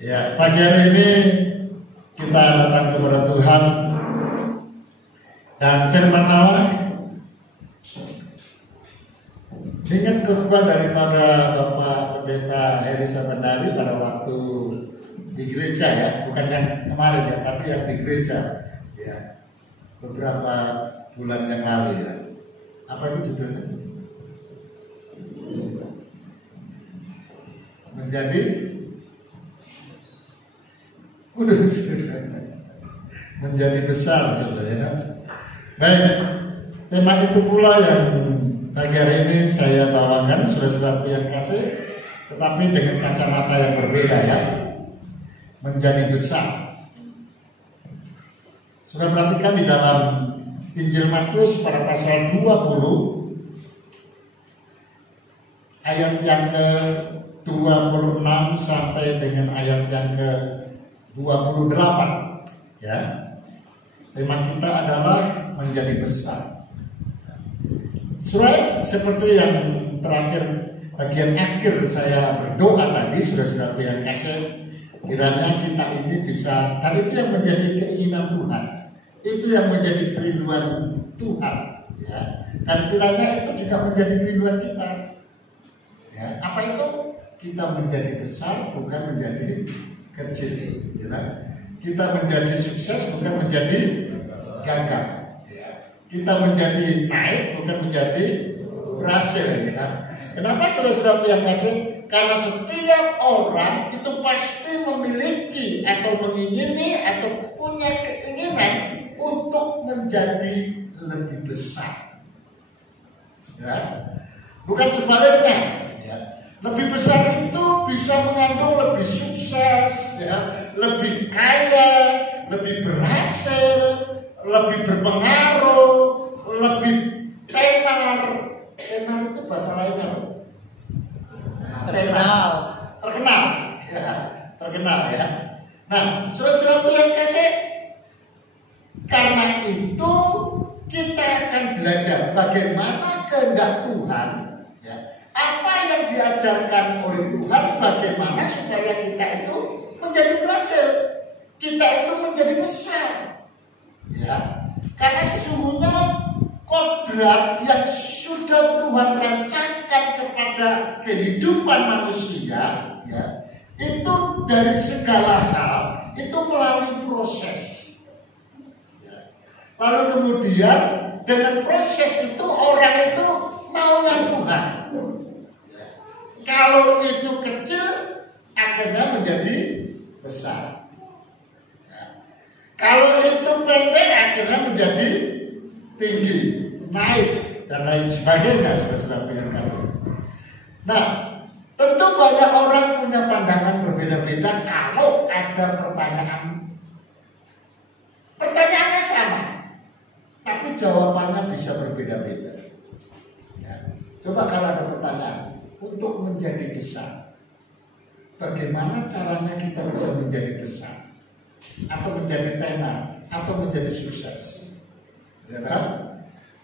Ya, pagi hari ini kita datang kepada Tuhan dan firman Allah dengan khotbah daripada Bapak Pendeta Heri Sabandari pada waktu di gereja ya, bukan yang kemarin ya, tapi yang di gereja ya, beberapa bulan yang lalu ya. Apa itu judulnya? Menjadi kudus, menjadi besar saudara. Baik, tema itu pula yang pagi hari ini saya bawakan, saudara-saudara yang kasih, tetapi dengan kacamata yang berbeda ya. Menjadi besar. Sudah perhatikan di dalam Injil Matius pada pasal 20 ayat yang ke-26 sampai dengan ayat yang ke-28 ya. Tema kita adalah menjadi besar. Surah seperti yang terakhir bagian akhir saya berdoa tadi, saudara-saudara yang kasih, kiranya kita ini bisa, dan itu yang menjadi keinginan Tuhan, itu yang menjadi kerinduan Tuhan ya. Dan kiranya itu juga menjadi kerinduan kita ya. Apa itu? Kita menjadi besar bukan menjadi kecil ya. Kita menjadi sukses bukan menjadi gagal ya. Kita menjadi naik bukan menjadi berhasil ya. Kenapa saudara-saudara yang kasih? Karena setiap orang itu pasti memiliki atau mengingini atau punya keinginan untuk menjadi lebih besar ya. Bukan sebaliknya ya. Lebih besar itu bisa mengandung lebih sukses ya, lebih kaya, lebih berhasil, lebih berpengaruh, lebih tenar. Tenar itu bahasa lainnya loh. Terkenal ya. Nah, saudara-saudara yang kasih, karena itu kita akan belajar bagaimana kehendak Tuhan ya. Apa yang diajarkan oleh Tuhan, bagaimana supaya kita itu menjadi berhasil, kita itu menjadi besar ya. Karena sesungguhnya kodrat yang sudah Tuhan rancangkan kepada kehidupan manusia ya, itu dari segala hal itu melalui proses ya. Lalu kemudian dengan proses itu orang itu maunya Tuhan ya. Kalau itu kecil akhirnya menjadi besar ya. Kalau itu pendek akhirnya menjadi tinggi, naik dan lain sebagainya, saudara-saudara yang kasih. Nah, tentu banyak orang punya pandangan berbeda-beda kalau ada pertanyaan. Pertanyaannya sama, tapi jawabannya bisa berbeda-beda. Ya. Coba kalau ada pertanyaan untuk menjadi besar, bagaimana caranya kita bisa menjadi besar, atau menjadi tenar, atau menjadi sukses? Ya kan?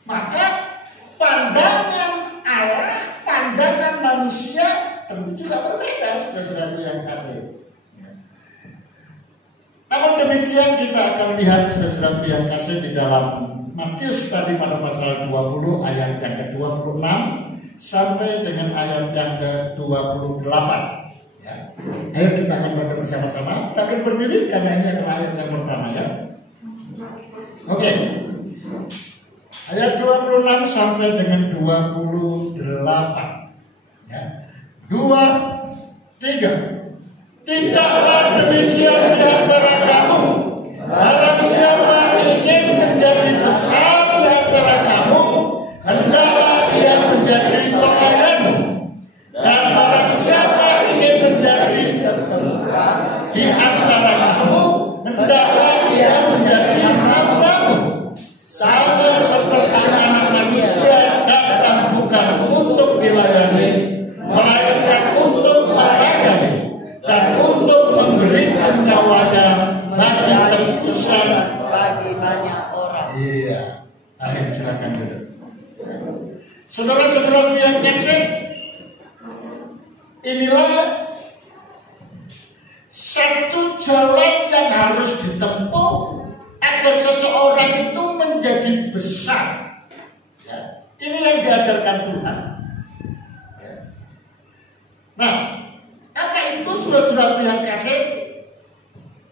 Maka pandangan Allah, pandangan manusia tentu juga berbeda, saudara-saudara yang kasih. Namun demikian kita akan lihat saudara-saudara yang kasih di dalam Matius tadi pada pasal 20 ayat yang ke-26 sampai dengan ayat yang ke-28. Ya. Ayo kita akan baca bersama-sama. Kita akan berdiri karena ini adalah ayat yang pertama ya. Oke. Ayat 26 sampai dengan 28 ya. 2, 3. Tidaklah demikian di antara kamu. Barang siapa ingin menjadi besar di antara kamu, hendaklah ia menjadi pelayan. Dan barang siapa ingin menjadi terkemuka di antara kamu, hendaklah ia menjadi hambamu. Sama seperti anak manusia datang bukan untuk dilayani, melainkan untuk melayani dan untuk memberikan nyawanya bagi tebusan bagi banyak orang. Iya, akhirnya silakan dulu. Saudara-saudara yang kasih, inilah satu jalan yang harus ditempuh agar seseorang itu menjadi besar. Ya, ini yang diajarkan Tuhan. Ya. Nah, apa itu saudara-saudara yang kasih?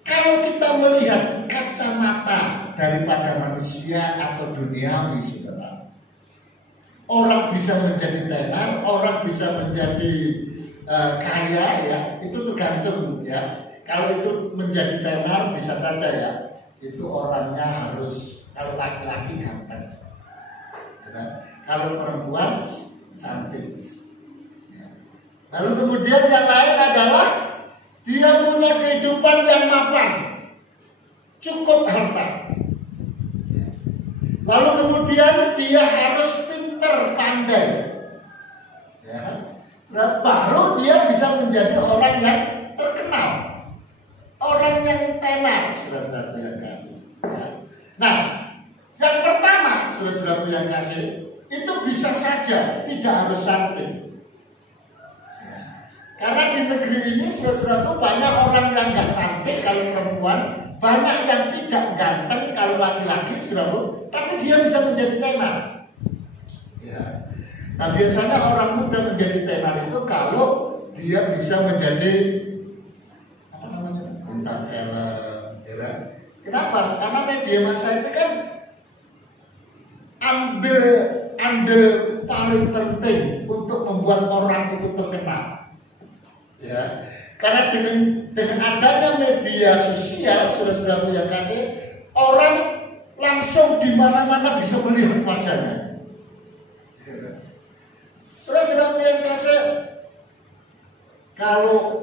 Kalau kita melihat kacamata daripada manusia atau duniawi, saudara, orang bisa menjadi tenar, orang bisa menjadi kaya, ya, itu tergantung, ya. Kalau itu menjadi tenar bisa saja, ya, itu orangnya harus, kalau laki-laki ganteng, ya. Kalau perempuan cantik, ya. Lalu kemudian yang lain adalah dia punya kehidupan yang mapan, cukup harta, ya. Lalu kemudian dia harus pintar, pandai, ya. Nah, baru dia bisa menjadi orang yang terkenal, orang yang tenar, saudara-saudara yang kasih. Nah, yang pertama, saudara-saudara yang kasih, itu bisa saja tidak harus cantik. Karena di negeri ini, saudara-saudara, banyak orang yang nggak cantik kalau perempuan, banyak yang tidak ganteng kalau laki-laki, saudara, tapi dia bisa menjadi tenar. Ya. Nah, biasanya orang muda menjadi tenar itu kalau dia bisa menjadi apa namanya, bintang film, ya. Kenapa? Karena media massa itu kan ambil andil paling penting untuk membuat orang itu terkenal, ya. Karena dengan adanya media sosial, saudara-saudara yang kasih, orang langsung di mana-mana bisa melihat wajahnya. Saudara-saudara yang kasih, kalau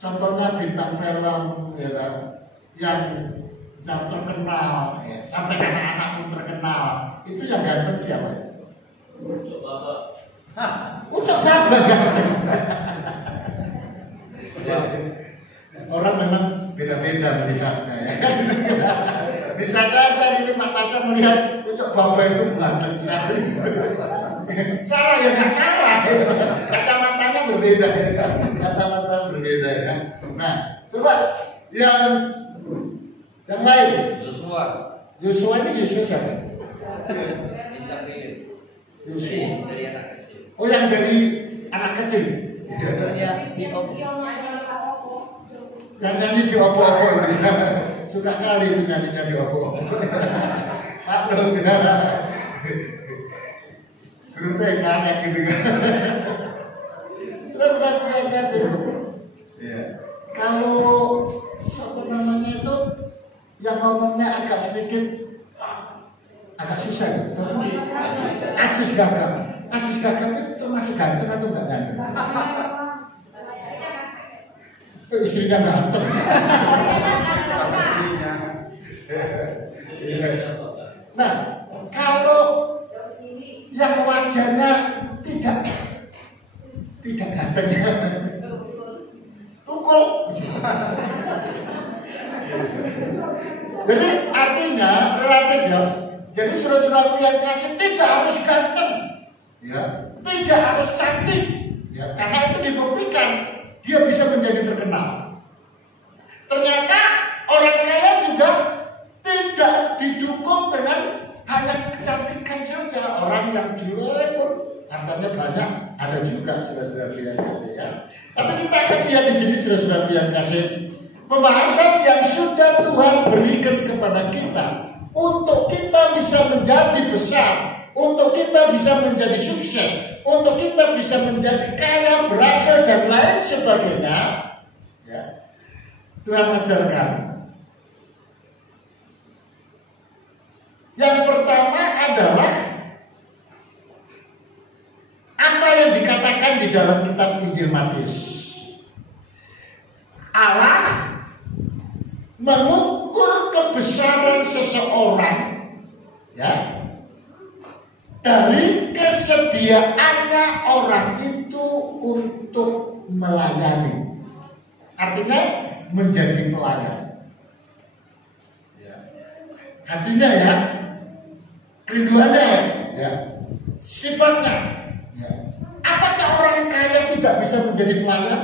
contohnya bintang film, ya, yang terkenal, ya, sampai anak-anak pun terkenal, itu yang ganteng siapa? Ya? Ucok Bapak. Ucok Bapak ganteng. Orang memang beda-beda melihatnya, ya. Bisa saja ini Makassar melihat Ucok Bapak itu ganteng sekali. Salah ya, nggak salah. Kata-katanya berbeda, ya. Kata-kata berbeda, ya. Nah, coba yang lain. Yosua ini Yosua siapa? Yosua dari anak kecil. Oh, yang dari anak kecil. Yang nyanyi di opo-opo itu, ya. Suka kali itu nyanyinya di opo-opo. Maklum, ya. Guru TK gitu kan. Terus yang kasih, ya. Kalau apa namanya itu, yang ngomongnya agak sedikit agak susah, ya. Ajis Gagap. Ajis Gagap itu termasuk ganteng atau enggak ganteng? Istrinya ganteng. Nah, kalau yang wajahnya tidak ganteng, tukul. Jadi artinya relatif, ya. Jadi saudara-saudara yang kasih tidak harus ganteng, ya, tidak harus cantik, ya, karena itu dibuktikan dia bisa menjadi terkenal. Ternyata orang kaya juga tidak didukung dengan hanya kecantikan saja. Orang yang jelek pun hartanya banyak, ada juga saudara-saudara yang kasih, ya. Tapi kita akan lihat di sini saudara-saudara yang kasih, pembahasan yang sudah Tuhan berikan kepada kita untuk kita bisa menjadi besar, untuk kita bisa menjadi sukses, untuk kita bisa menjadi kaya, berhasil, dan lain sebagainya, ya. Tuhan ajarkan. Yang pertama adalah apa yang dikatakan di dalam kitab Injil Matius. Allah mengukur kebesaran seseorang, ya, dari kesediaannya orang itu untuk melayani. Artinya menjadi pelayan, ya. Hatinya, ya, kerinduannya, ya, sifatnya, ya. Apakah orang kaya tidak bisa menjadi pelayan?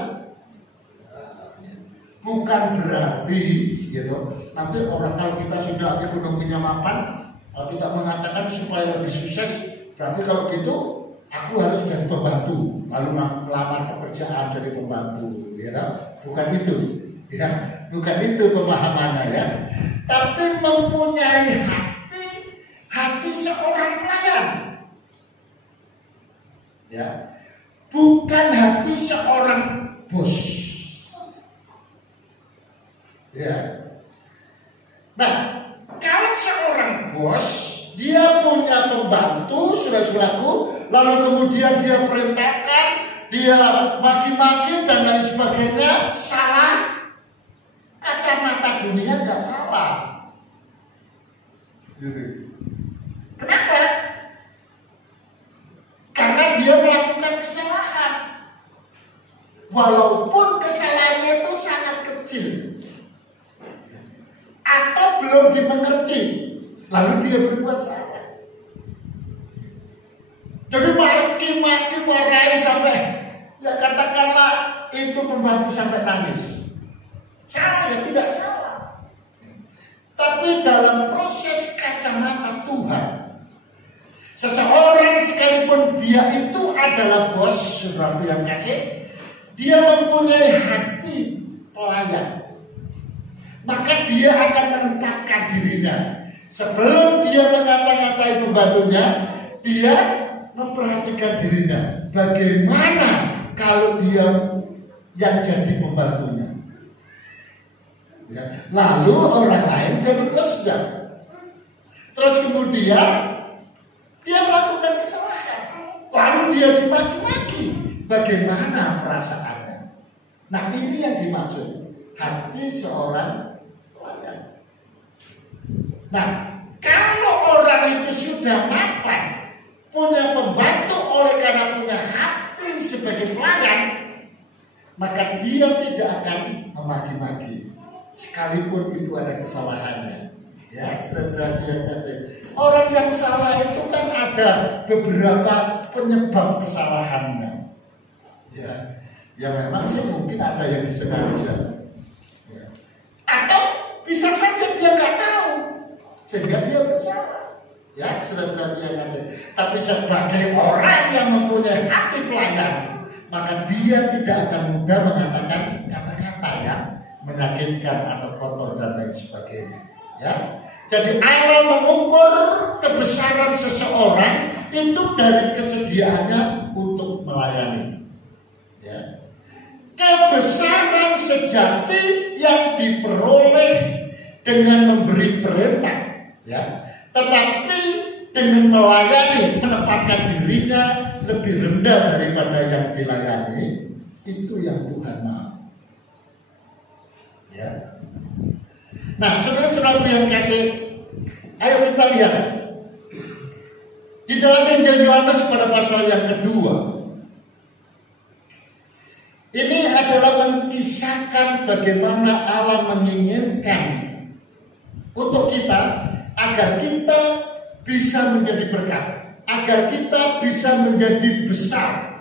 bukan berarti gitu. Nanti orang kalau kita sudah ekonominya mapan, kalau kita mengatakan supaya lebih sukses, berarti kalau gitu aku harus jadi pembantu, lalu melamar pekerjaan jadi pembantu, ya, bukan itu, ya, bukan itu pemahamannya ya. Tapi mempunyai hati seorang pelayan, ya, bukan hati seorang bos, ya. Nah, kalau seorang bos dia punya pembantu, saudara-saudaraku, lalu kemudian dia perintahkan, dia maki-maki dan lain sebagainya, salah. Kacamata dunia nggak salah. Kenapa? Karena dia melakukan kesalahan. Walaupun kesalahannya itu sangat kecil atau belum dimengerti, lalu dia berbuat salah. Jadi maki-maki, marahi sampai, ya katakanlah itu pembantu sampai nangis. Salah ya, tidak salah. Tapi dalam proses kacamata Tuhan, seseorang sekalipun dia itu adalah bos, saudara yang kasih, dia mempunyai hati pelayan. Maka dia akan menempatkan dirinya. Sebelum dia mengata-ngatai pembantunya, dia memperhatikan dirinya. Bagaimana kalau dia yang jadi pembantunya? Ya. Lalu orang lain jadi bosnya. Terus kemudian dia melakukan kesalahan. Lalu dia dimaki-maki. Bagaimana perasaannya? Nah, ini yang dimaksud hati seorang pelayan. Nah, kalau orang itu sudah mapan, punya pembantu oleh karena punya hati sebagai pelayan, maka dia tidak akan memaki-maki, sekalipun itu ada kesalahannya. Ya, saudara-saudara yang kasih. Orang yang salah itu kan ada beberapa penyebab kesalahannya. Ya memang sih mungkin ada yang disengaja. Atau bisa saja dia nggak tahu sehingga dia bersalah, ya saudara-saudara yang kasih. Tapi sebagai orang yang mempunyai hati pelayan, maka dia tidak akan mudah mengatakan kata-kata yang menyakitkan atau kotor dan lain sebagainya. Ya, jadi Allah mengukur kebesaran seseorang itu dari kesediaannya untuk melayani. Ya. Kebesaran sejati yang diperoleh dengan memberi perintah, ya, tetapi dengan melayani, menempatkan dirinya lebih rendah daripada yang dilayani, itu yang Tuhan mau. Ya. Nah, saudara-saudara yang kasih, ayo kita lihat di dalam Injil Yohanes pada pasal yang kedua. Ini adalah mengisahkan bagaimana Allah menginginkan untuk kita agar kita bisa menjadi berkat, agar kita bisa menjadi besar,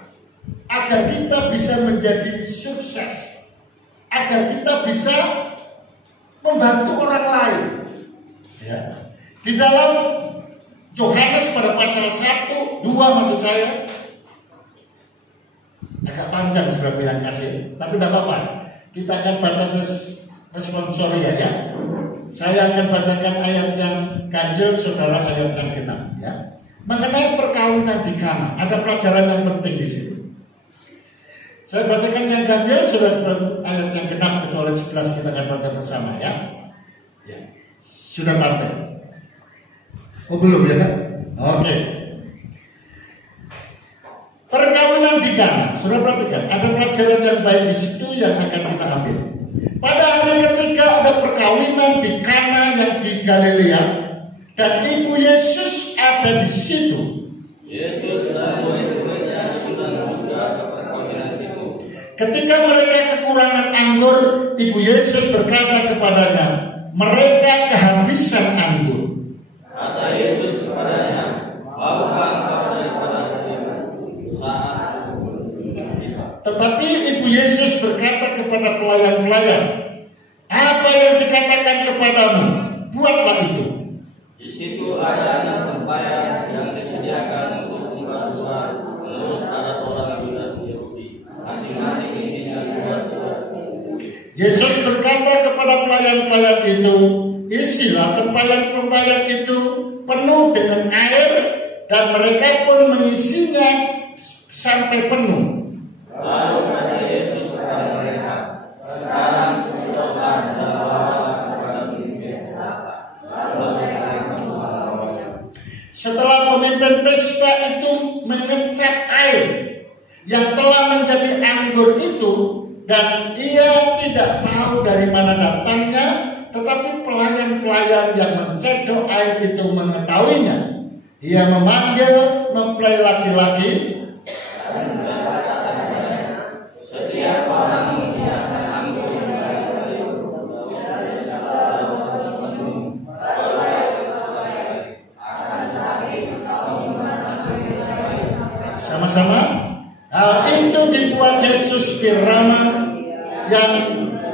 agar kita bisa menjadi sukses, agar kita bisa membantu orang lain. Ya. Di dalam Yohanes pada pasal 1, 2 maksud saya, agak panjang saudara yang kasih, tapi tidak apa-apa. Kita akan baca responsori ya. Saya akan bacakan ayat yang ganjil, saudara ayat yang genap ya. Mengenai perkawinan di Kana, ada pelajaran yang penting di situ. Saya bacakan yang ganjil, saudara ayat yang genap kecuali 11 kita akan baca bersama ya. Ya. Sudah sampai? Oh belum ya Kak? Oke. Perkawinan di Kana, sudah perhatikan, ada pelajaran yang baik di situ yang akan kita ambil. Pada hari ketiga ada perkawinan di Kana yang di Galilea, dan ibu Yesus ada di situ. Yesus dan murid-muridnya sedang juga ke perkawinan itu. Ketika mereka kekurangan anggur, ibu Yesus berkata kepadanya, mereka kehabisan anggur. Kata Yesus kepadanya, maukah tetapi ibu Yesus berkata kepada pelayan-pelayan, Apa yang dikatakan kepadamu, buatlah itu. Di situ ada 6 tempayan yang disediakan untuk hamba-hamba menurut adat orang Yahudi. Masing-masing isinya 2 Yesus berkata kepada pelayan-pelayan itu, isilah tempayan-tempayan itu penuh dengan air, dan mereka pun mengisinya sampai penuh. Lalu kata Yesus kepada mereka, sekarang duduklah dan bawalah kepada pemimpin pesta. Lalu mereka membawanya. Setelah pemimpin pesta itu mengecap air yang telah menjadi anggur itu, dan ia tidak tahu dari mana datangnya, tetapi pelayan-pelayan yang mencedok air itu mengetahuinya. Ia memanggil mempelai laki-laki, setiap orang menyediakan anggur yang baik dari sama-sama. Hal itu dibuat Yesus di Rama yang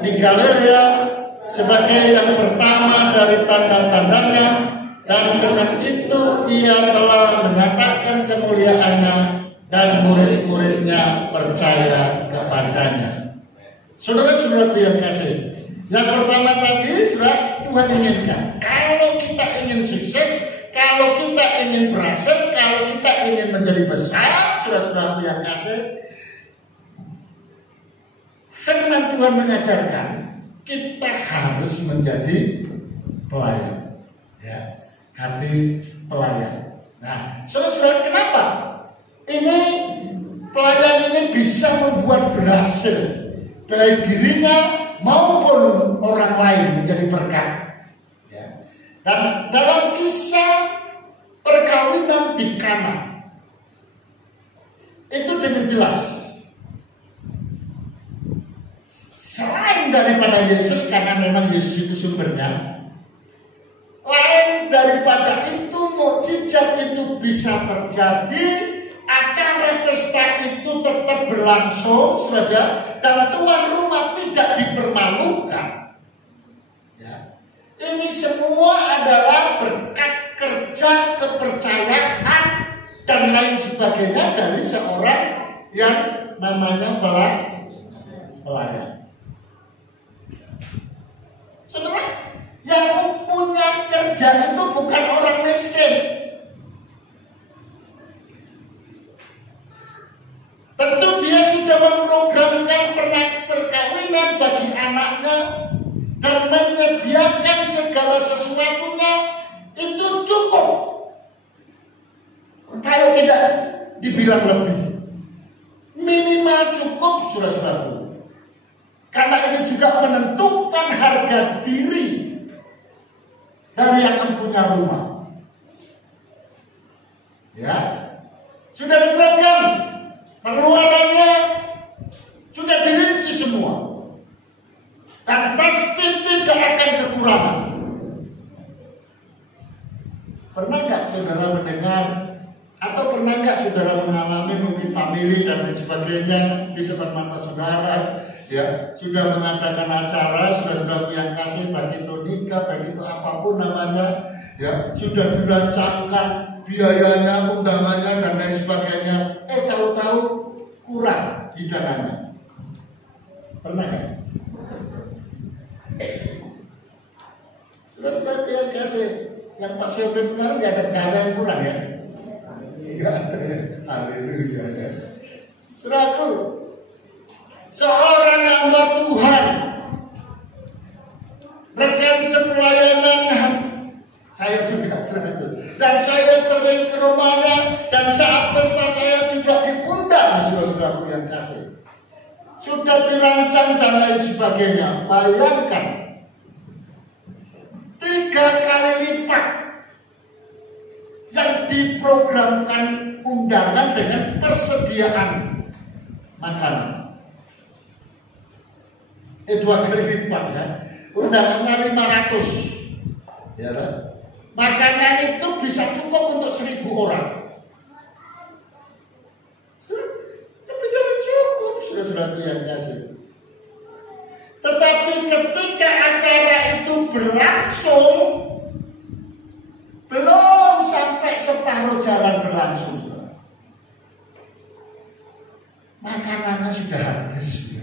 di Galilea sebagai yang pertama dari tanda-tandanya, dan dengan itu ia telah menyatakan kemuliaannya dan murid-muridnya percaya kepadanya. Saudara-saudara yang kasih, yang pertama tadi Tuhan inginkan, kalau kita ingin sukses, kalau kita ingin berhasil, kalau kita ingin menjadi besar, saudara-saudara yang kasih, firman Tuhan mengajarkan kita harus menjadi pelayan, ya, hati pelayan. Nah, saudara-saudara, kenapa ini pelayan ini bisa membuat berhasil baik dirinya maupun orang lain menjadi berkat, ya. Dan dalam kisah perkawinan di Kana itu dengan jelas, selain daripada Yesus, karena memang Yesus itu sumbernya, lain daripada itu mukjizat itu bisa terjadi, acara pesta itu tetap berlangsung saja, dan tuan rumah tidak dipermalukan. Ya. Ini semua adalah berkat kerja, kepercayaan dan lain sebagainya dari seorang yang namanya pelayan. Saudara, yang punya kerja itu bukan orang miskin. Tentu dia sudah memprogramkan perkawinan bagi anaknya dan menyediakan segala sesuatunya, itu cukup. Kalau tidak dibilang lebih, minimal cukup, saudara-saudara. Karena ini juga menentukan harga diri dari yang mempunyai rumah. Ya, sudah diprogram, pengeluarannya sudah dirinci semua, dan pasti tidak akan kekurangan. Pernah nggak saudara mendengar atau pernah nggak saudara mengalami mungkin famili dan lain sebagainya di depan mata saudara, ya, sudah mengadakan acara, sudah yang kasih bagi itu nikah, bagi itu apapun namanya, ya, sudah dirancangkan biayanya, undangannya dan lain sebagainya, tahu-tahu kurang hidangannya. Pernah kan? Sudah yang kasih, yang Pak Syafrin bilang nggak ada yang kurang ya. Haleluya ya. Saudaraku, seorang hamba Tuhan, rekan sepelayanannya, saya juga sering, dan saya sering ke rumahnya, dan saat pesta saya juga diundang, saudara-saudaraku yang kasih. Sudah dirancang dan lain sebagainya. Bayangkan 3 kali lipat yang diprogramkan undangan dengan persediaan makanan. 2 kali lipat ya. Undangannya 500. Ya, makanan itu bisa cukup untuk 1000 orang. Tapi tidak cukup, sudah yang kasih. Tetapi ketika acara itu berlangsung, belum sampai separuh jalan berlangsung, makanannya sudah habis.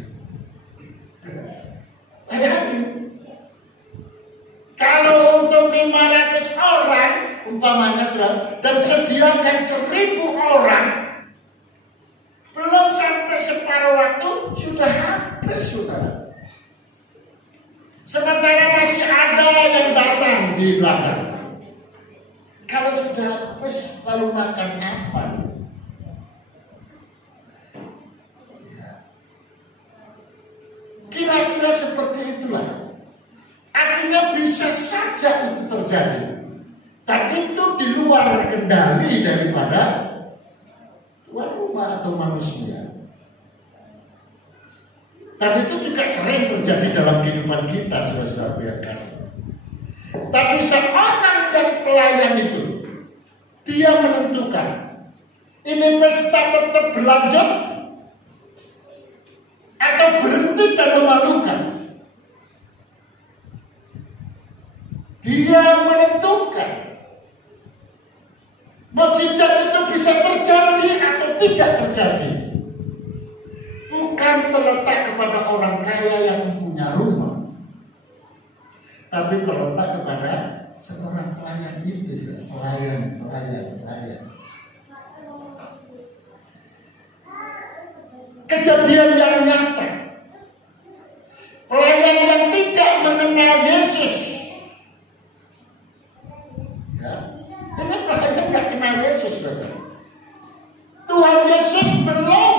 Bayangin, kalau untuk 500 orang umpamanya sudah, dan sediakan 1000 orang, belum sampai separuh waktu sudah habis, saudara. Sementara masih ada yang datang di belakang. Kalau sudah habis, lalu makan apa nih? Ya. Kira-kira seperti itulah. Artinya bisa saja itu terjadi. Dan itu di luar kendali daripada tuan rumah atau manusia. Dan itu juga sering terjadi dalam kehidupan kita, saudara-saudara yang kasih. Tapi seorang yang pelayan itu, dia menentukan ini pesta tetap berlanjut atau berhenti dan memalukan. Dia menentukan mukjizat itu bisa terjadi atau tidak terjadi. Bukan terletak kepada orang kaya yang punya rumah, tapi terletak kepada seorang pelayan itu, pelayan. Kejadian yang nyata, pelayan yang tidak mengenal Yesus. Ya, ini pelayan nggak kenal Yesus, saudara. Tuhan Yesus belum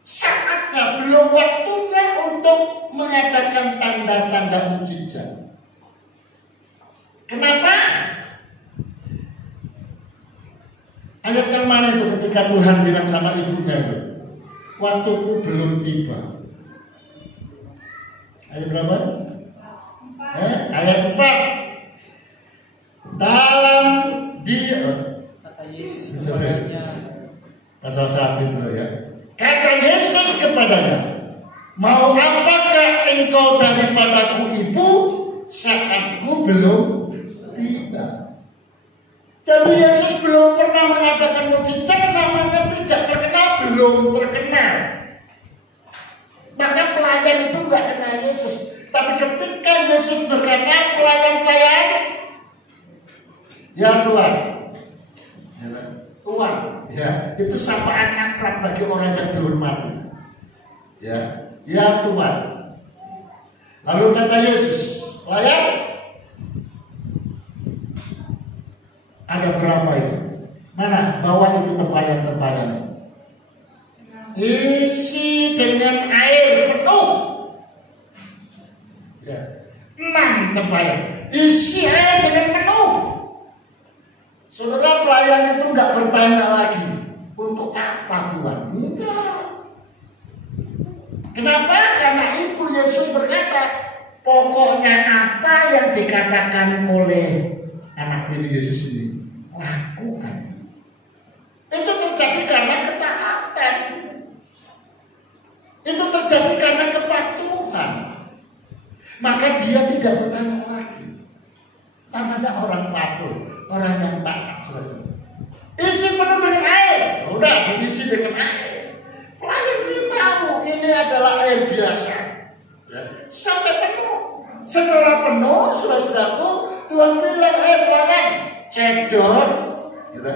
saatnya, belum waktunya untuk mengadakan tanda-tanda mujizat. Kenapa? Ayat yang mana itu ketika Tuhan bilang sama ibunya itu, waktuku belum tiba. Ayat berapa? Ayat 4. Dalam dia kata Yesus kepadanya, pasal 1 itu ya. Kata Yesus kepadanya, mau apakah engkau daripadaku ibu, saatku belum tiba. Jadi Yesus belum pernah mengadakan mujizat, namanya tidak terkenal, belum terkenal. Maka pelayan itu nggak kenal Yesus. Tapi ketika Yesus berkata, pelayan-pelayan, ya Tuhan, Tuhan, ya itu sapaan akrab bagi orang yang dihormati. Ya Tuhan. Lalu kata Yesus, pelayan, ada berapa itu? Mana? Bawa itu tempayan. Isi dengan air penuh. Ya. 6 tempayan. Isi air dengan penuh. Saudara, pelayan itu nggak bertanya lagi, untuk apa Tuhan? Enggak. Kenapa? Karena ibu Yesus berkata, pokoknya apa yang dikatakan oleh anak ini Yesus ini, lakukan. Itu terjadi karena ketaatan. Itu terjadi karena kepatuhan. Maka dia tidak bertanya lagi. Namanya orang patuh, orang yang taat. Selesai. Isi penuh dengan air. Udah diisi dengan air. Pelayan dia tahu ini adalah air biasa. Ya. Sampai penuh. Setelah penuh, saudara-saudaraku, Tuhan bilang, pelayan, cedok. Gitu.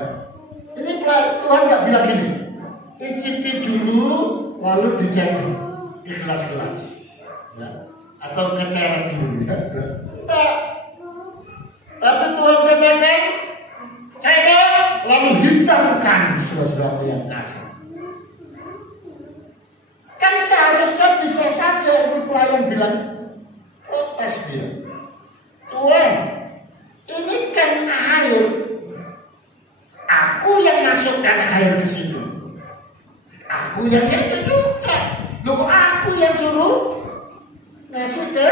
Ini Tuhan nggak bilang gini, icipi dulu, lalu dicedok di gelas-gelas. Ya. Atau keceret dulu. Ya. Enggak. Tapi Tuhan katakan, cedok, lalu hidangkan, saudara-saudara yang kasih. Kan seharusnya bisa saja itu pelayan bilang, protes dia, Tuhan, ini kan air, aku yang masukkan air ke situ, aku yang itu juga, loh aku yang suruh ngasih ke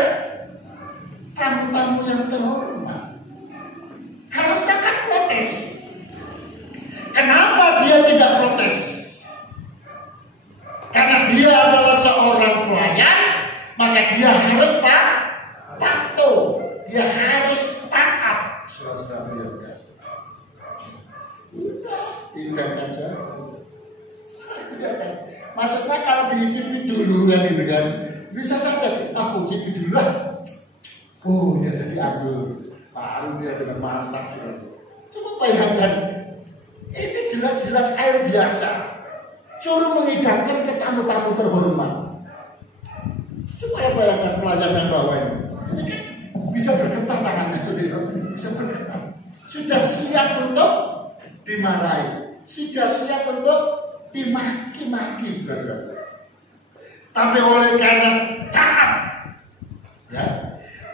tamu-tamu yang terhormat. Harusnya kan protes. Kenapa dia tidak protes? Karena dia adalah seorang pelayan, maka dia harus patuh, dia harus taat. Saudara yang kasih. Udah, tinggalkan saja. Maksudnya kalau dicicipi dulu kan gitu kan, bisa saja aku cicipi dulu lah. Oh ya jadi anggur, baru dia dengan mantap. Coba bayangkan, ini jelas-jelas air biasa, suruh mengidamkan ke tamu-tamu terhormat. Coba bayangkan pelayanan bawah ini kan bisa bergetar tangannya, bisa bergetar. Sudah siap untuk dimarahi, sudah siap untuk dimaki-maki, saudara. Tapi oleh karena taat, ya,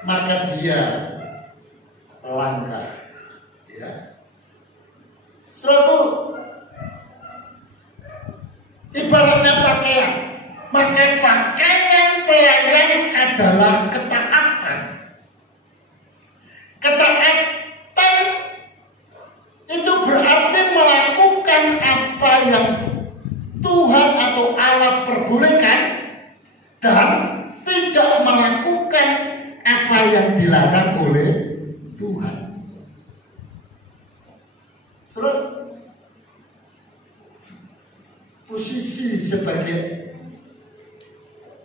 maka dia langgar, ya. Suatu ibaratnya pakaian, maka pakaian pelayan adalah ketaatan. Ketaatan itu berarti melakukan apa yang Tuhan atau Allah perbolehkan dan tidak melakukan apa yang dilarang oleh Tuhan. Terus posisi sebagai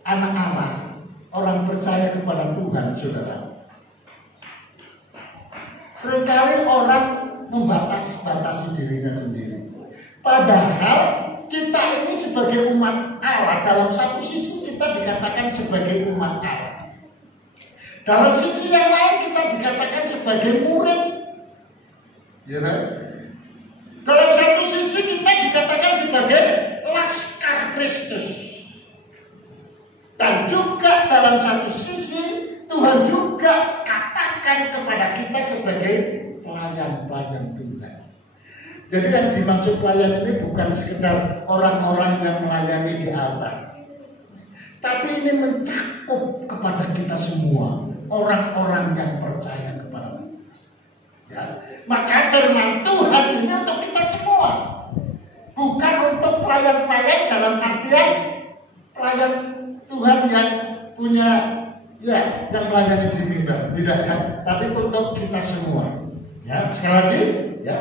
anak Allah, orang percaya kepada Tuhan, saudara. Seringkali orang membatasi dirinya sendiri. Padahal kita ini sebagai umat Allah, dalam satu sisi kita dikatakan sebagai umat Allah, dalam sisi yang lain kita dikatakan sebagai murid, ya kan? Dalam satu sisi kita dikatakan sebagai laskar Kristus, dan juga dalam satu sisi Tuhan juga katakan kepada kita sebagai pelayan-pelayan Tuhan. Jadi yang dimaksud pelayan ini bukan sekedar orang-orang yang melayani di altar, tapi ini mencakup kepada kita semua, orang-orang yang percaya kepada Tuhan. Ya. Maka firman Tuhan ini untuk kita semua, bukan untuk pelayan-pelayan dalam artian pelayan Tuhan yang punya, ya, yang melayani di mimbar, tidak ya, tapi untuk kita semua. Ya, sekali lagi, ya.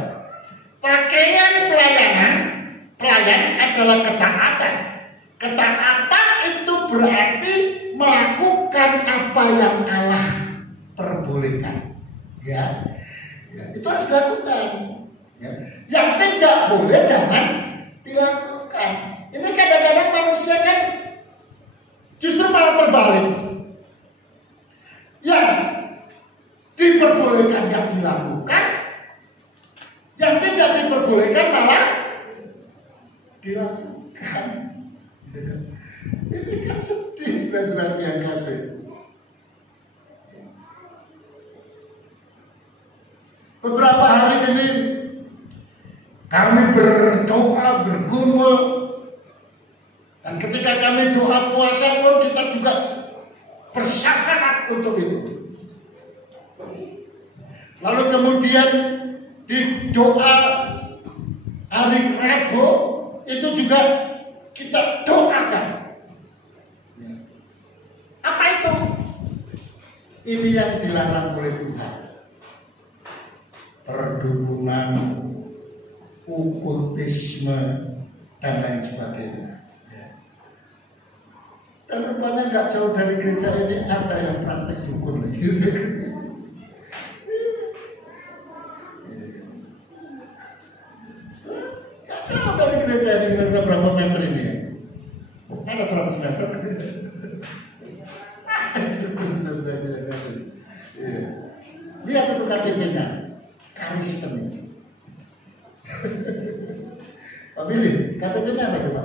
Pakaian pelayan adalah ketaatan. Ketaatan itu berarti melakukan apa yang Allah perbolehkan. Ya, ya, itu harus dilakukan. Ya. Yang tidak boleh jangan dilakukan. Ini kadang-kadang manusia kan justru malah terbalik. Yang diperbolehkan yang dilakukan, yang tidak diperbolehkan malah dilakukan. Ini kan sedih, saudara yang kasih. Beberapa hari ini kami berdoa, bergumul, dan ketika kami doa puasa pun kita juga bersyafaat untuk itu. Lalu kemudian di doa hari Rabu itu juga kita doakan. Apa itu? Ini yang dilarang oleh Tuhan. Perdukunan, okultisme, dan lain sebagainya. Dan rupanya nggak jauh dari gereja ini ada yang praktek dukun lagi. Jauh dari gereja ini, ada berapa meter ini? Ada 100 meter. Lihat itu KTP-nya, Kristen. Pak Billy, KTP-nya apa Pak?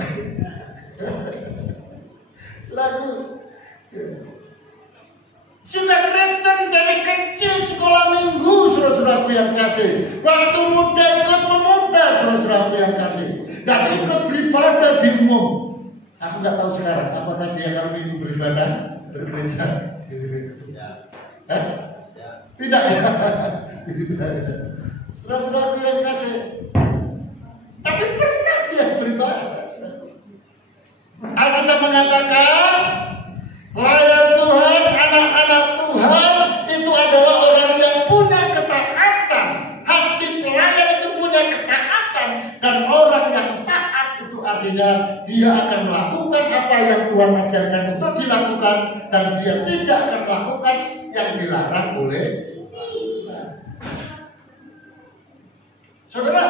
Selaku sudah Kristen dari kecil, sekolah minggu, saudara-saudaraku yang kasih. Waktu muda ikut pemuda, saudara-saudaraku yang kasih. Dan ikut beribadah di umum. Aku nggak tahu sekarang apakah dia kalau minggu beribadah bergereja. Tidak ya. Saudara-saudaraku yang kasih. Tapi pernah dia beribadah. Alkitab mengatakan pelayan akhirnya dia akan melakukan apa yang Tuhan ajarkan untuk dilakukan, dan dia tidak akan melakukan yang dilarang oleh Tuhan. Saudara,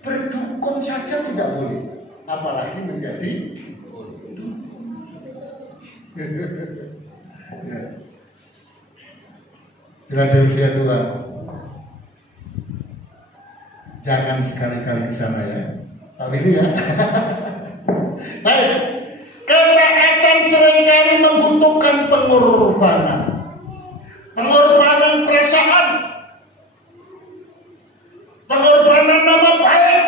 berdukung saja tidak boleh, apalagi menjadi ya. Philadelphia 2. Jangan sekali-kali ke sana ya. Tapi ini ya. Baik. Ketaatan seringkali membutuhkan pengorbanan. Pengorbanan perasaan. Pengorbanan nama baik.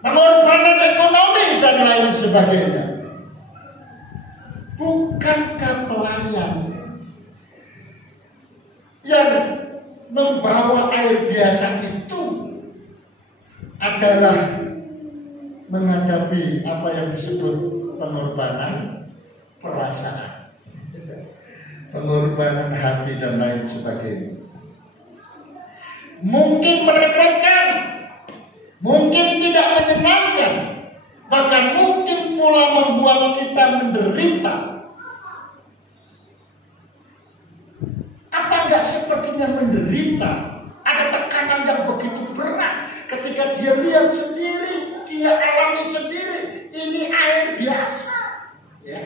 Pengorbanan ekonomi dan lain sebagainya. Bukankah pelayan yang membawa air biasa itu adalah menghadapi apa yang disebut pengorbanan perasaan, pengorbanan hati dan lain sebagainya. Mungkin merepotkan, mungkin tidak menyenangkan, bahkan mungkin pula membuat kita menderita. Apa enggak sepertinya menderita? Ada tekanan yang begitu berat ketika dia lihat sendiri, dia alami sendiri, ini air biasa, ya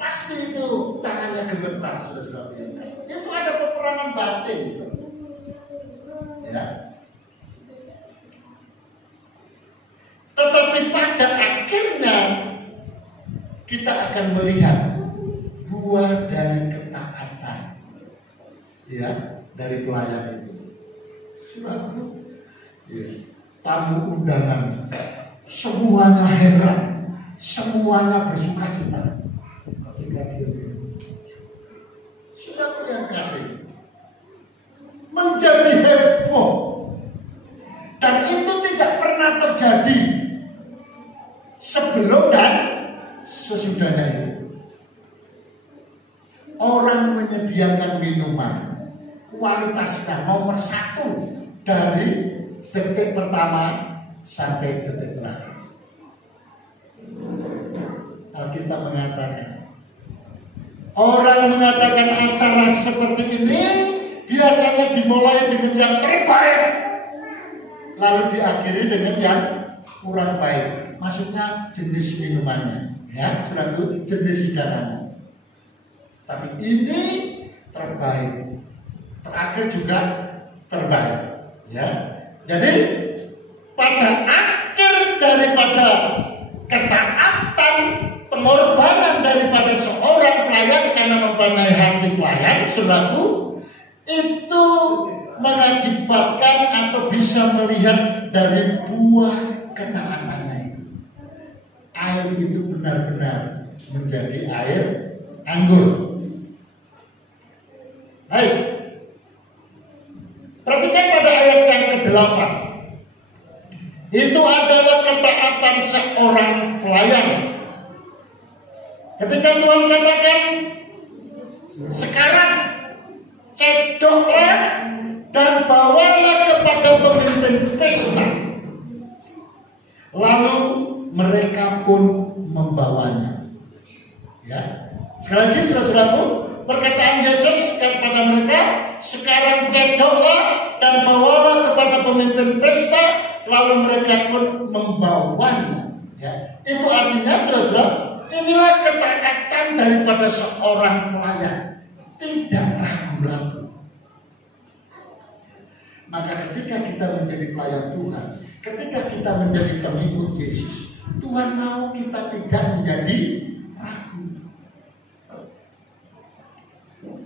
pasti itu tangannya gemetar, saudara. Itu ada peperangan batin, ya. Tetapi pada akhirnya kita akan melihat buah dari ketaatan, ya, dari pelayan itu. Saudaraku, ya, tamu undangan semuanya heran, semuanya bersuka cita ketika dia saudaraku yang kasih, menjadi heboh, dan itu tidak pernah terjadi sebelum dan sesudahnya itu. Orang menyediakan minuman kualitasnya nomor 1 dari detik pertama sampai detik terakhir. Alkitab mengatakan, orang mengatakan acara seperti ini biasanya dimulai dengan yang terbaik, lalu diakhiri dengan yang kurang baik. Maksudnya jenis minumannya, ya, selalu jenis hidangannya. Tapi ini terbaik, terakhir juga terbaik, ya. Jadi pada akhir daripada ketaatan, pengorbanan daripada seorang pelayan karena mempunyai hati pelayan, saudaraku, itu mengakibatkan atau bisa melihat dari buah ketaatannya itu. Air itu benar-benar menjadi air anggur. Baik, perhatikan pada ayat yang ke-8. Itu adalah ketaatan seorang pelayan. Ketika Tuhan katakan, sekarang cedoklah dan bawalah kepada pemimpin pesta. Lalu mereka pun membawanya. Ya, sekali lagi saudaraku, perkataan Yesus kepada mereka, sekarang cedoklah dan bawalah kepada pemimpin pesta, lalu mereka pun membawanya. Ya, itu artinya saudara, inilah ketaatan daripada seorang pelayan, tidak ragu-ragu. Maka ketika kita menjadi pelayan Tuhan, ketika kita menjadi pengikut Yesus, Tuhan tahu kita tidak menjadi ragu.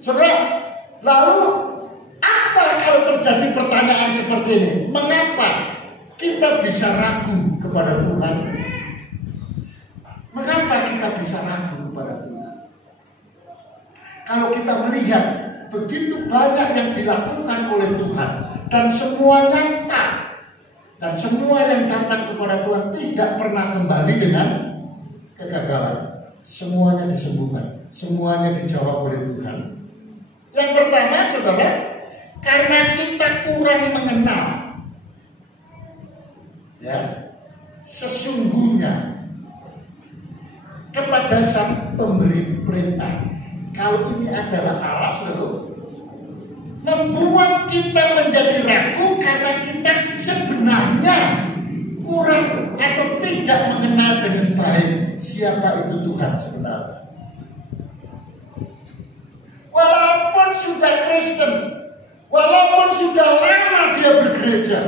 Saudara, lalu apa kalau terjadi pertanyaan seperti ini? Mengapa kita bisa ragu kepada Tuhan? Mengapa kita bisa ragu kepada Tuhan? Kalau kita melihat begitu banyak yang dilakukan oleh Tuhan dan semua nyata, dan semua yang datang kepada Tuhan tidak pernah kembali dengan kegagalan. Semuanya disembuhkan, semuanya dijawab oleh Tuhan. Yang pertama, saudara, karena kita kurang mengenal Ya, sesungguhnya kepada sang pemberi perintah. Kalau ini adalah Allah, saudara, membuat kita menjadi ragu karena kita sebenarnya kurang atau tidak mengenal dengan baik siapa itu Tuhan sebenarnya. Walaupun sudah Kristen, walaupun sudah lama dia bergereja,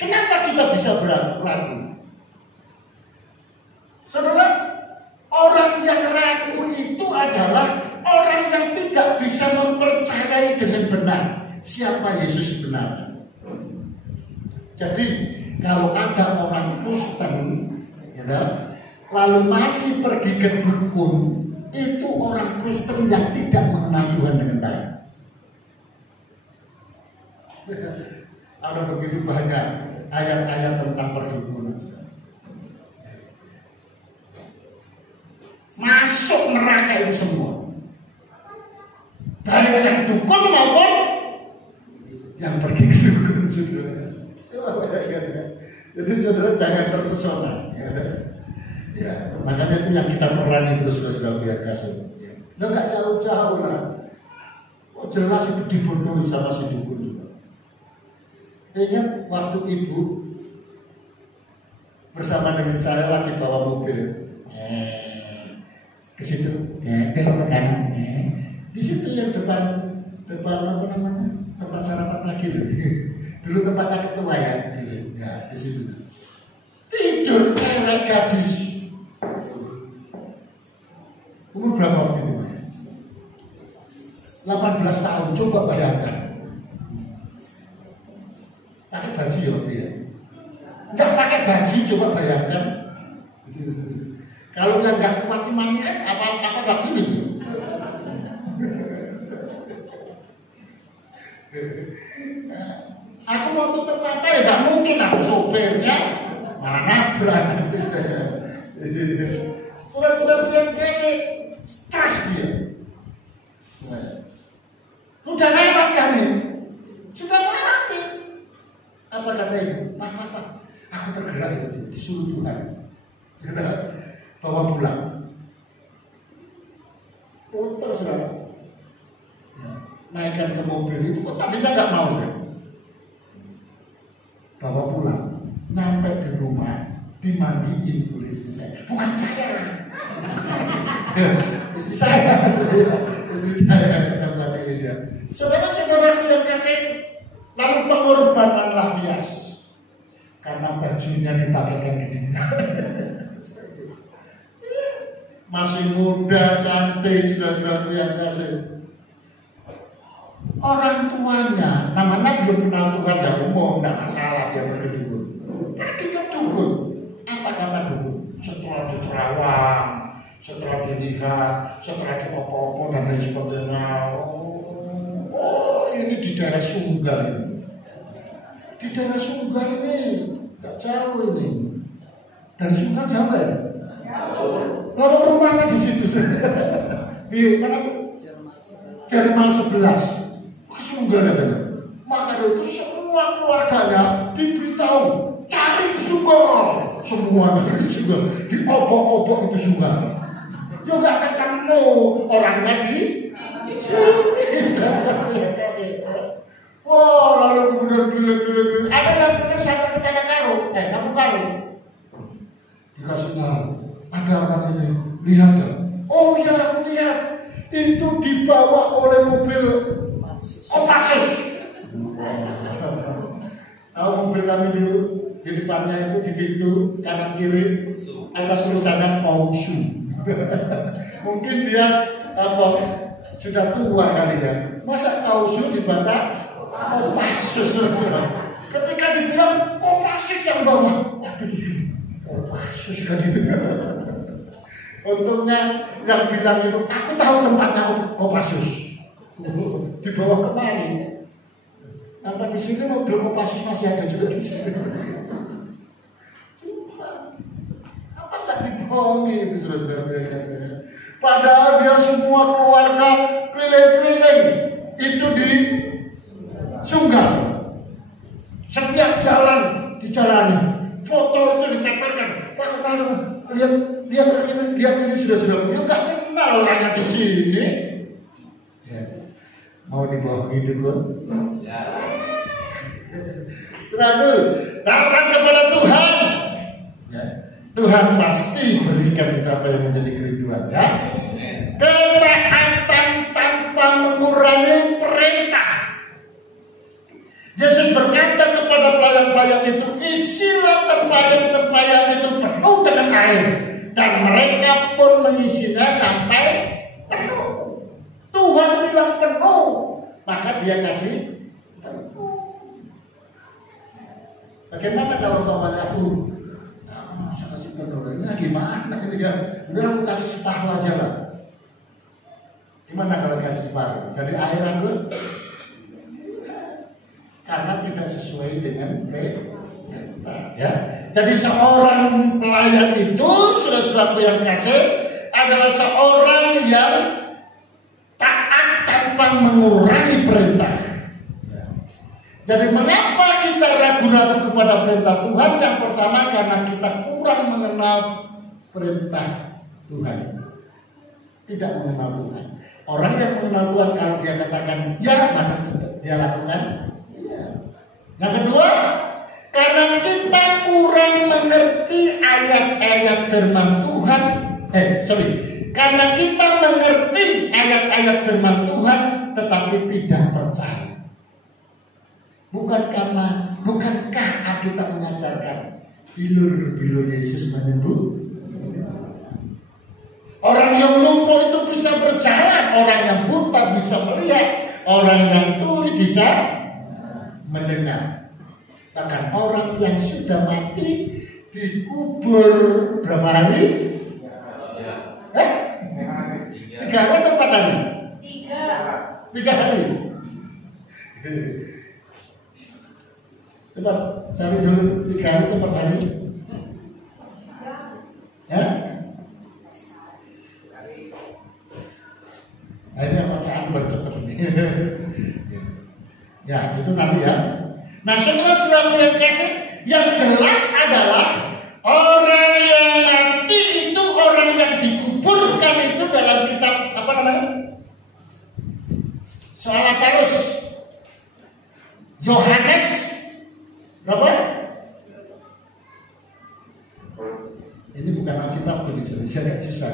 kenapa kita bisa ragu? Saudara, orang yang ragu itu adalah orang yang tidak bisa mempercayai dengan benar siapa Yesus sebenarnya. Jadi kalau ada orang Kristen, ya, lalu masih pergi ke dukun, itu orang Kristen yang tidak mengenal Tuhan dengan baik. Ada begitu banyak ayat-ayat tentang perdukunan. Masuk neraka itu semua. Baik yang dukun maupun yang pergi ke dukun, saudara. Jadi saudara jangan terpesona. Ya, makanya itu yang kita perani terus biar kasih. Nggak jauh-jauh lah. Oh, jelas itu dibodohi sama si dukun juga. Ingat waktu ibu bersama dengan saya lagi bawa mobil ke situ, belok ke kanan, di situ yang depan apa namanya, tempat sarapan pagi dulu tempatnya ketua ya, di situ tidur cewek gadis umur berapa waktu itu, 18 tahun, coba bayangkan. Pakai baju ya dia, nggak pakai baju, coba bayangkan. Kalau yang nggak kuat imannya, apa nggak pilih? Aku mau tutup mata ya nggak mungkin, aku sopirnya mana berani. Sudah bilang kasih stres dia. Sudah lewat kami, sudah melewati. Apa katanya? Pak, aku tergerak itu disuruh Tuhan. Bawa pulang. Terus ya, naikkan ke mobil itu, kok tadinya nggak mau kan? Bawa pulang, sampai di rumah, dimandiin oleh istri saya. Bukan saya, istri saya yang mandiin dia. Saudara-saudara yang kasih, lalu pengorbanan Lafias karena bajunya dipakaikan ke dia. Masih muda, cantik, saudara yang kasih. Orang tuanya, namanya belum kenal Tuhan, ya umum, tidak masalah dia pergi dukun. Pergi ke dukun. Apa kata dukun? Setelah diterawang, setelah dilihat, setelah diopo-opo dan lain sebagainya. Oh, ini di daerah Sunggal ini. Di daerah Sunggal ini, tak jauh ini. Dari Sunggal jauh ya? Jauh. Lalu rumahnya di situ. Di mana tuh? Jerman 11. Sunggal katanya. Maka itu semua keluarganya diberitahu cari Sunggal. Semua dari Sunggal, diobok-obok itu Sunggal. Yo gak ketemu orangnya di sini. Oh, lalu kemudian ada yang punya sampai ke tanah karo, kamu karo. Dikasih tahu, ada orang ini, lihat ya. Oh ya, aku lihat. Itu dibawa oleh mobil Kopassus. Tahu mobil kami dulu, di depannya itu di pintu kanan kiri ada tulisannya Kausu. Mungkin dia sudah tua kali ya. Masa Kausu dibaca Kopassus? Ketika dibilang Kopassus yang bawa, Kopassus kan itu. Untungnya yang bilang itu, aku tahu tempatnya Kopassus. Dibawa kemari. Sampai di sini mobil Kopassus masih ada juga di sini. Cuma apa tak dibohongi itu saudara-saudara. Padahal dia semua keluarga keliling-keliling itu di Sunggal. Setiap jalan dijalani, foto itu dipaparkan. Pak kenal, lihat ini sudah punya, nggak kenal orangnya di sini. Ya. Mau dibohongi dulu? Ya. Selalu datang kepada Tuhan. Ya. Tuhan pasti berikan kita apa yang menjadi kerinduan. Ya. Ketaatan tanpa mengurangi perintah. Yesus berkata kepada pelayan-pelayan itu, isilah tempayan-tempayan itu penuh dengan air, dan mereka pun mengisinya sampai penuh. Tuhan bilang penuh, maka dia kasih penuh. Bagaimana kalau aku masa kasih penuh? Ini gimana ini ya? Udah aku kasih separuh aja lah. Gimana kalau kasih separuh? Jadi air aku? Karena tidak sesuai dengan perintah, ya. Jadi seorang pelayan itu, saudara-saudaraku yang kasih, adalah seorang yang taat tanpa mengurangi perintah. Ya. Jadi mengapa kita ragu-ragu kepada perintah Tuhan? Yang pertama karena kita kurang mengenal perintah Tuhan, tidak mengenal Tuhan. Orang yang mengenal Tuhan, kalau dia katakan ya, maka dia lakukan. Yang kedua, karena kita kurang mengerti ayat-ayat firman Tuhan. Karena kita mengerti ayat-ayat firman Tuhan, tetapi tidak percaya. Bukankah Alkitab mengajarkan bilur-bilur Yesus menyembuh? Orang yang lumpuh itu bisa berjalan, orang yang buta bisa melihat, orang yang tuli bisa mendengar. Bahkan orang yang sudah mati dikubur berapa hari? 3 hari atau 4 hari? 3 hari. Coba cari dulu 3 hari atau 4 hari? Ya? Nah, ini yang pakai anggur cepat ini. Ya, itu nanti ya. Nah, saudara-saudara yang kasih, yang jelas adalah orang yang mati itu, orang yang dikuburkan itu dalam kitab apa namanya? Soal Lazarus. Yohanes berapa? Ini bukan Alkitab, tulisannya agak susah.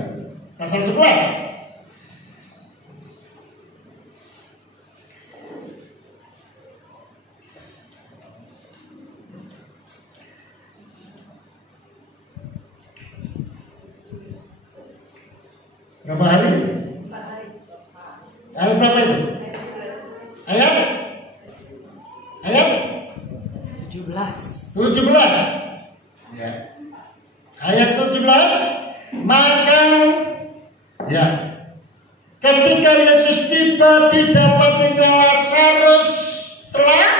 Pasal 11. Berapa hari? 4 hari. Ayat berapa itu? Ayat 17. Ya. Ayat 17. Maka ya, ketika Yesus tiba, didapatinya Lazarus telah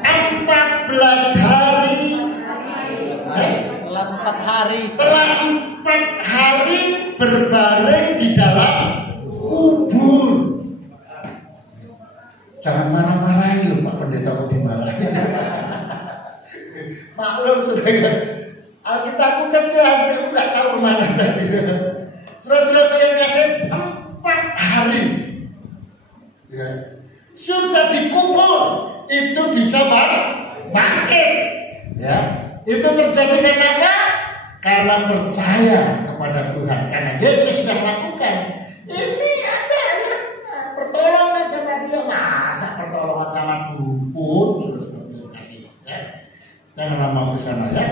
14 hari. Telah 4 hari berbaring di dalam kubur. Jangan marah-marahin loh Pak Pendeta dimarahin. Maklum sudah, Alkitabku kecil, aku nggak tahu kemana tadi. Saudara-saudara yang kasih 4 hari, ya. Sudah dikubur, itu bisa bangkit, ya. Itu terjadi karena apa? Karena percaya kepada Tuhan, karena Yesus yang lakukan. Ini ada pertolongan sama dia, masa pertolongan sama dukun, sudah kasih, ya. Jangan lama ke sana ya.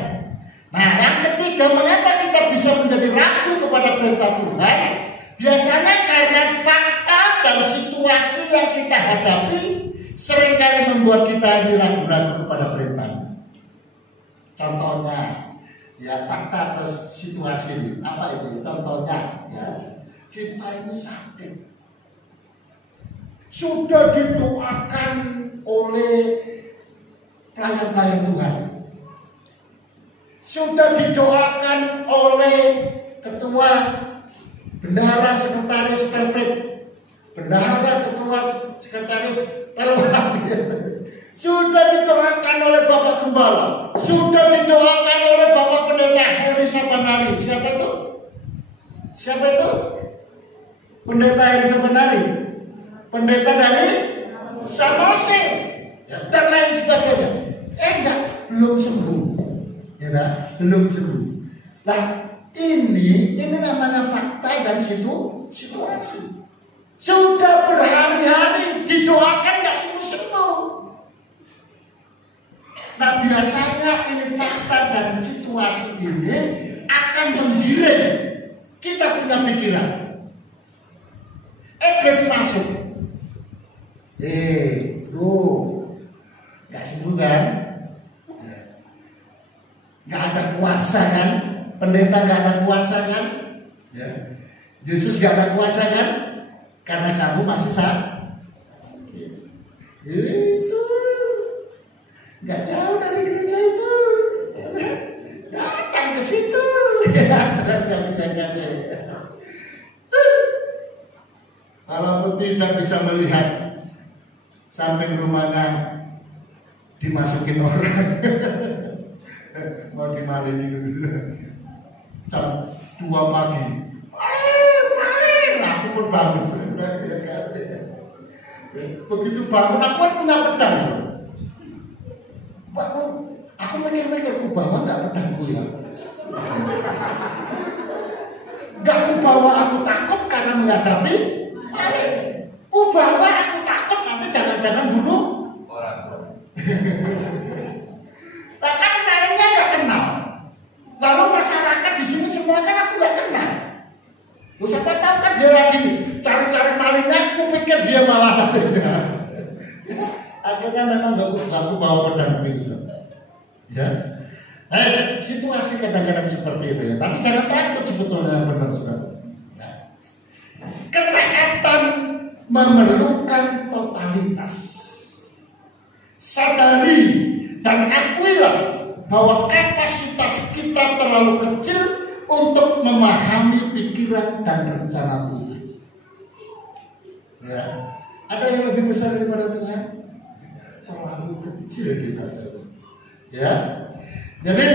Nah, yang ketiga, mengapa kita bisa menjadi ragu kepada perintah Tuhan? Biasanya karena fakta dan situasi yang kita hadapi seringkali membuat kita ragu-ragu kepada perintahnya. Contohnya, ya fakta atau situasi apa itu? Contohnya, ya kita ini sakit, sudah didoakan oleh pelayan-pelayan Tuhan, sudah didoakan oleh ketua, bendahara, sekretaris terpit, bendahara, ketua, sekretaris terwakil, sudah didoakan oleh Bapak Gembala, sudah siapa itu? Siapa itu? Pendeta yang sebenarnya, pendeta dari Samose, ya, dan lain sebagainya. Enggak, belum sembuh, ya tak? Belum sembuh. Nah, ini namanya fakta dan situasi. Sudah berhari-hari didoakan nggak sembuh-sembuh. Nah, biasanya ini fakta dan situasi ini akan menggiring kita punya pikiran. Iblis masuk. Nggak sembuh kan? Nggak ada kuasa kan? Pendeta nggak ada kuasa kan? Ya. Yesus nggak ada kuasa kan? Karena kamu masih sakit. Itu nggak jauh dari gereja itu. Datang ke situ. Walaupun tidak bisa melihat samping rumahnya dimasukin orang. Mau dimaling itu. Jam 2 pagi. Aku pun bangun. Begitu bangun aku kan punya pedang. Aku mikir-mikir aku bawa nggak pedangku ya. Gak ku bawa aku takut karena menghadapi maling. Ku bawa aku takut nanti jangan-jangan bunuh orang. Bahkan malingnya nggak kenal. Lalu masyarakat di sini semua kan aku nggak kenal. Lu siapa tahu kan dia lagi cari-cari malingnya, aku pikir dia malah maksudnya. Akhirnya memang nggak aku bawa pedang itu. Ya, situasi kadang-kadang seperti itu ya. Tapi jangan takut sebetulnya benar saudara. Ya. Ketaatan memerlukan totalitas. Sadari dan akuilah bahwa kapasitas kita terlalu kecil untuk memahami pikiran dan rencana Tuhan. Ya, ada yang lebih besar daripada Tuhan? Terlalu kecil kita saudara. Ya, jadi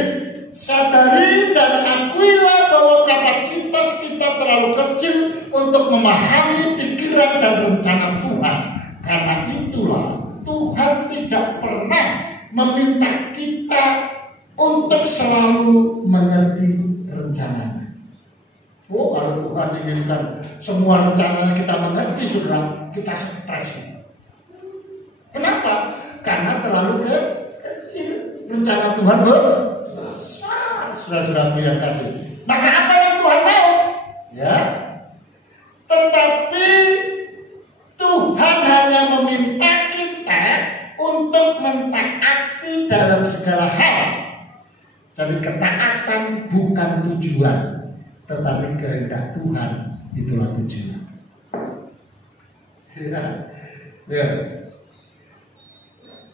sadari dan akuilah bahwa kapasitas kita terlalu kecil untuk memahami pikiran dan rencana Tuhan. Karena itulah Tuhan tidak pernah meminta kita untuk selalu mengerti rencananya. Oh, kalau Tuhan inginkan semua rencananya kita mengerti, sudah kita stres. Kenapa? Karena terlalu kecil. Rencana Tuhan besar, saudara-saudaraku yang kasih. Maka apa yang Tuhan mau? Ya. Tetapi Tuhan hanya meminta kita untuk mentaati dalam segala hal. Jadi ketaatan bukan tujuan, tetapi kehendak Tuhan itulah tujuan. Ya.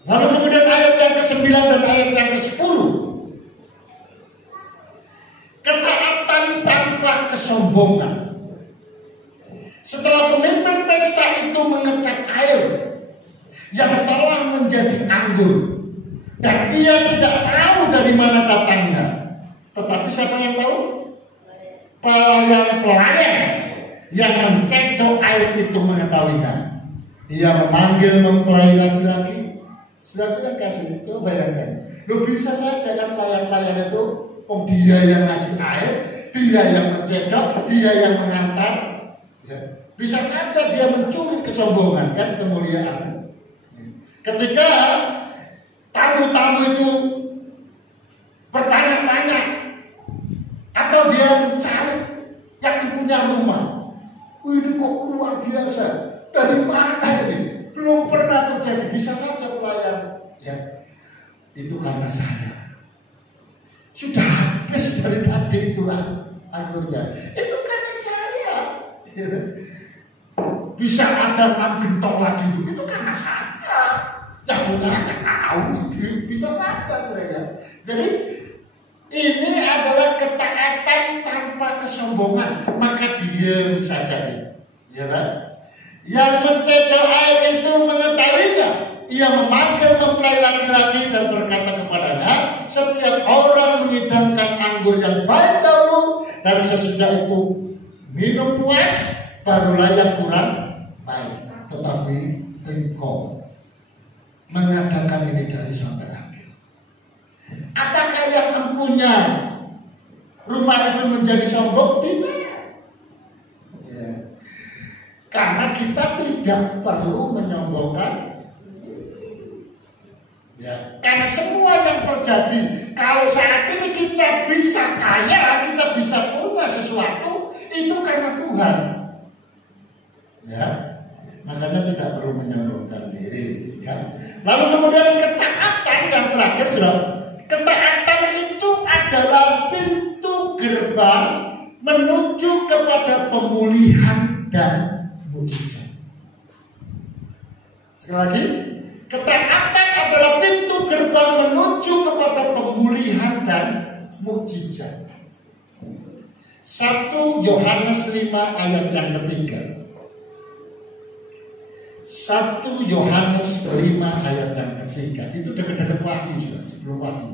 Lalu kemudian ayat yang ke-9 dan ayat yang ke-10. Ketaatan tanpa kesombongan. Setelah pemimpin pesta itu mengecek air yang telah menjadi anggur, dan ia tidak tahu dari mana datangnya. Tetapi siapa yang tahu? Pelayan yang mencedok air itu mengetahuinya. Ia memanggil mempelai laki-laki. Sudah yang kasih itu bayangkan. Lo bisa saja kan pelayan-pelayan itu, dia yang ngasih air, dia yang mencedok, dia yang mengantar. Ya. Bisa saja dia mencuri kesombongan kan kemuliaan. Ketika tamu-tamu itu bertanya-tanya atau dia mencari yang punya rumah, ini kok luar biasa, dari mana ini? Belum pernah terjadi. Bisa saja pelayan, ya itu karena saya sudah habis dari tadi itu anggurnya, itu karena saya. Bisa ada gentong lagi itu karena saya. Yang punya nggak tahu itu bisa saja saya. Jadi ini adalah ketaatan tanpa kesombongan, maka diam saja ya kan? Yang mencedok air itu mengetahuinya. Ia memanggil mempelai laki-laki dan berkata kepadanya, setiap orang mengidamkan anggur yang baik dahulu dan sesudah itu minum puas, barulah yang kurang baik. Tetapi engkau mengadakan ini dari sampai akhir. Apakah yang empunya rumah itu menjadi sombong? Tidak. Ya. Karena kita tidak perlu menyombongkan. Ya. Karena semua yang terjadi, kalau saat ini kita bisa kaya, kita bisa punya sesuatu, itu karena Tuhan. Ya. Makanya tidak perlu menyombongkan diri. Ya. Lalu kemudian ketaatan yang terakhir, sudah. Ketaatan itu adalah pintu gerbang menuju kepada pemulihan dan mujizat. Sekali lagi, ketaatan adalah pintu gerbang menuju kepada pemulihan dan mujizat. 1 Yohanes 5 ayat yang ketiga. 1 Yohanes 5 ayat yang ketiga. Itu dekat-dekat Wahyu sudah, sebelum Wahyu.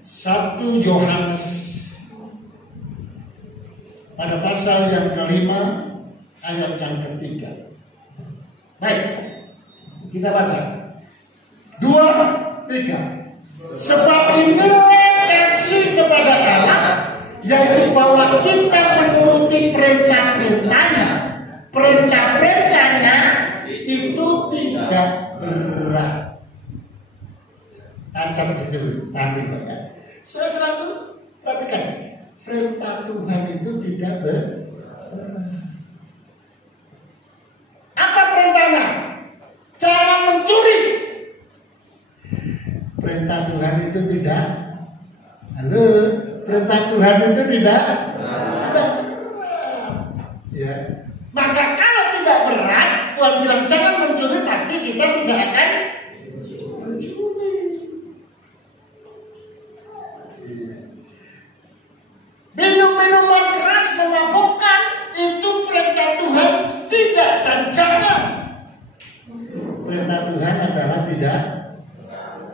1 Yohanes pada pasal yang kelima ayat yang ketiga. Baik, kita baca 2, 3. Sebab inilah kasih kepada Allah, yaitu bahwa kita menuruti perintah-perintahnya. Perintah-perintahnya itu tidak berat. Tajam disebut, tampil banyak. Sudah selalu perhatikan, perintah Tuhan itu tidak berat. Apa perintahnya? Jangan mencuri. Perintah Tuhan itu tidak. Halo, perintah Tuhan itu tidak. Ya. Maka kalau tidak berat, Tuhan bilang jangan mencuri, pasti kita tidak akan mencuri. Minum-minuman keras memabukkan, itu perintah Tuhan tidak, dan jangan. Perintah Tuhan adalah tidak.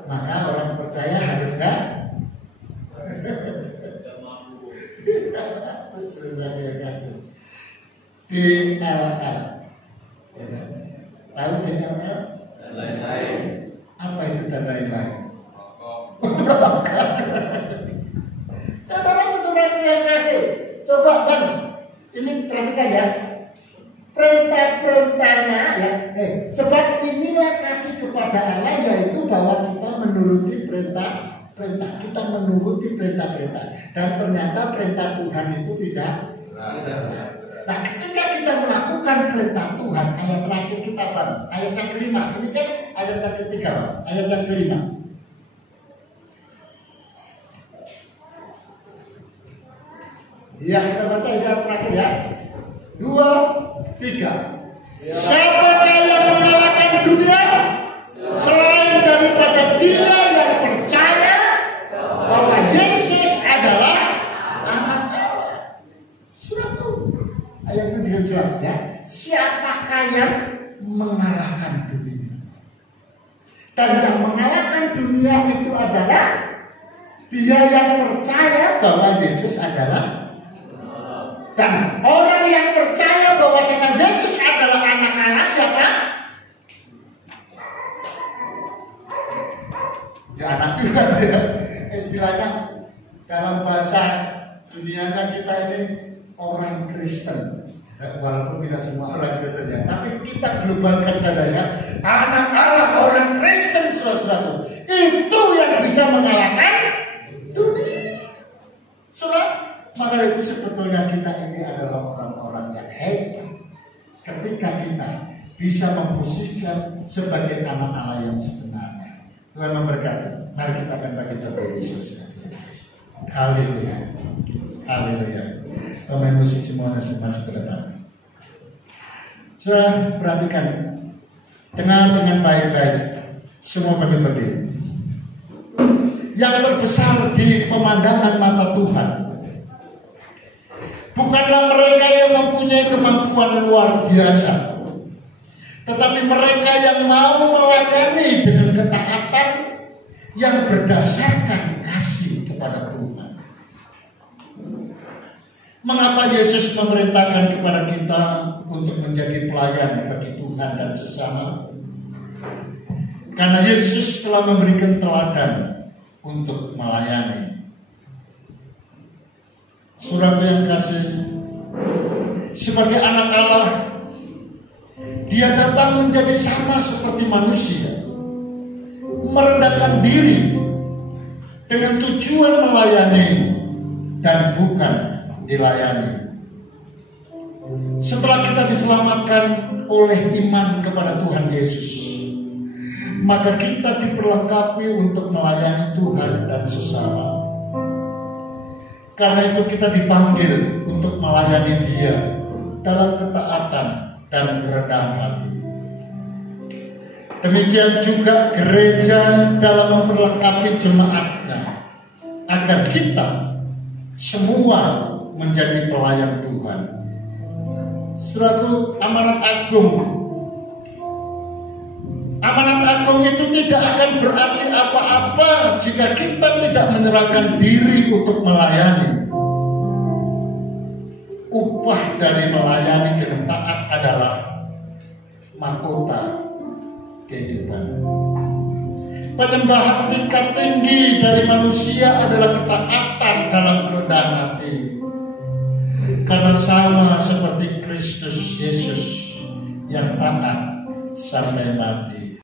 Maka orang percaya harus kan? DLL. Tahu DLL? Lain-lain. Apa itu dan lain-lain? Saudara-saudara yang kasih, coba kan ini perhatikan ya, perintah-perintahnya ya. Sebab inilah kasih kepada Allah, yaitu bahwa kita menuruti perintah-perintah, kita menuruti perintah-perintah, dan ternyata perintah Tuhan itu tidak. Nah, ketika kita melakukan perintah Tuhan, ayat terakhir kita apa? Ayat yang kelima. Ini kan ayat yang ketiga, ayat yang kelima. Ya, kita baca ayat terakhir ya. 2, 3. Siapakah yang mengalahkan dunia selain daripada dia yang percaya bahwa Yesus adalah anak Allah? Suatu ayat itu juga jelas ya. Siapakah yang mengalahkan dunia? Dan yang mengalahkan dunia itu adalah dia yang percaya bahwa Yesus adalah. Dan orang yang percaya bahwa Yesus adalah anak Allah siapa? Ya anak Tuhan ya. Istilahnya dalam bahasa dunianya kita ini orang Kristen. Walaupun tidak semua orang Kristen ya, tapi kita globalkan saja ya. Anak Allah, orang Kristen, saudara-saudaraku, itu yang bisa mengalahkan dunia. Saudara, maka itu sebetulnya kita ini adalah orang-orang yang hebat. Ketika kita bisa memposisikan sebagai anak Allah yang sebenarnya. Tuhan memberkati. Mari kita akan bagi doa Yesus. Haleluya. Haleluya. Pemain musik semuanya maju ke depan. Saudara, perhatikan. Dengar dengan baik-baik. Semua berdiri. Yang terbesar di pemandangan mata Tuhan bukanlah mereka yang mempunyai kemampuan luar biasa, tetapi mereka yang mau melayani dengan ketaatan yang berdasarkan kasih kepada Tuhan. Mengapa Yesus memerintahkan kepada kita untuk menjadi pelayan bagi Tuhan dan sesama? Karena Yesus telah memberikan teladan untuk melayani. Saudara yang kasih, sebagai anak Allah, Dia datang menjadi sama seperti manusia, merendahkan diri dengan tujuan melayani dan bukan dilayani. Setelah kita diselamatkan oleh iman kepada Tuhan Yesus, maka kita diperlengkapi untuk melayani Tuhan dan sesama. Karena itu kita dipanggil untuk melayani Dia dalam ketaatan dan kerendahan hati. Demikian juga gereja dalam memperlengkapi jemaatnya, agar kita semua menjadi pelayan Tuhan. Saudaraku, amanat agung itu tidak akan berarti apa-apa jika kita tidak menyerahkan diri untuk melayani. Upah dari melayani dengan taat adalah mahkota kehidupan. Penyembahan tingkat tinggi dari manusia adalah ketaatan dalam kerendahan hati. Karena sama seperti Kristus Yesus yang taat sampai mati.